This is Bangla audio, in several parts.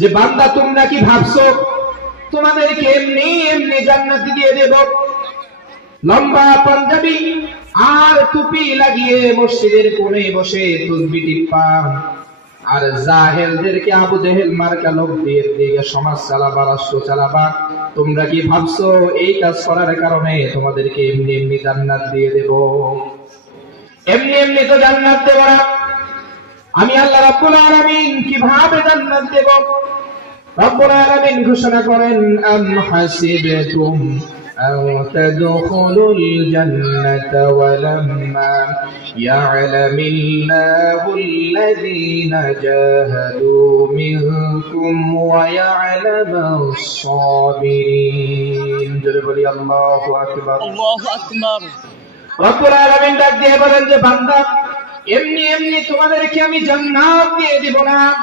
যে বান্দা তোমরা কি ভাবছ, তোমাদেরকে এমনি এমনি জান্নাতি দিয়ে দেব। লম্বা পাঞ্জাবি আর টুপি লাগিয়ে মসজিদের কোণে বসে তুসবি টিপ্পাম আর জাহেলদেরকে আবু জেহেল মার্কা লোকদের দিকে সমাজ চালাবা, রাষ্ট্র চালাবা। তোমরা কি ভাবছ, এই কাজ করার কারণে তোমাদেরকে এমনি এমনি জান্নাত দিয়ে দেব। এমনি এমনি তো জান্নাত না আমি আল্লাহ রাব্বুল আলামিন কীভাবে জান্নাত দেব? রব্বুল আলামিন ঘোষণা করেন আম হাসিবতুম আও তাদখুলুল জান্নাতা ওয়ালাম্মা ইয়ালামিল্লাহু আল্লাযীনা জাহাদু মিনকুম ওয়া ইয়ালামুস সাবিরিন জোরে বলি আল্লাহু আকবার। আল্লাহু আকবার। রব্বুল আলামিন ডাক দিয়ে এমনি এমনি তোমাদেরকে আমি জান্নাত দিয়ে দিব না।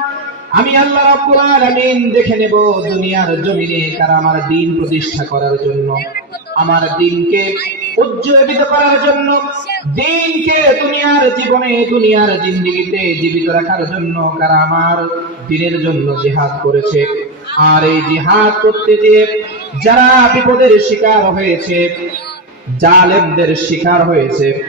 আমি আল্লাহ রাব্বুল আলামিন দেখে নেব দুনিয়ার জমিনে কারা আমার দিন প্রতিষ্ঠা করার জন্য, আমার দিনকে উজ্জীবিত করার জন্য, দিনকে দুনিয়ার জীবনে, দুনিয়ার জিন্দেগিতে জীবিত রাখার জন্য কারা আমার দিনের জন্য জিহাদ করেছে। আর এই জিহাদ করতে গিয়ে যারা বিপদের শিকার হয়েছে, জালেমদের শিকার হয়েছে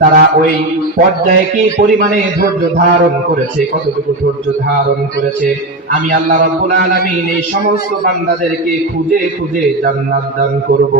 তারা ওই পর্যায়ে কি পরিমাণে ধৈর্য ধারণ করেছে। কতটুকু ধৈর্য ধারণ করেছে? আমি আল্লাহ রাব্বুল আলামিন এই সমস্ত বান্দাদেরকে খুঁজে খুঁজে জান্নাত দান করব।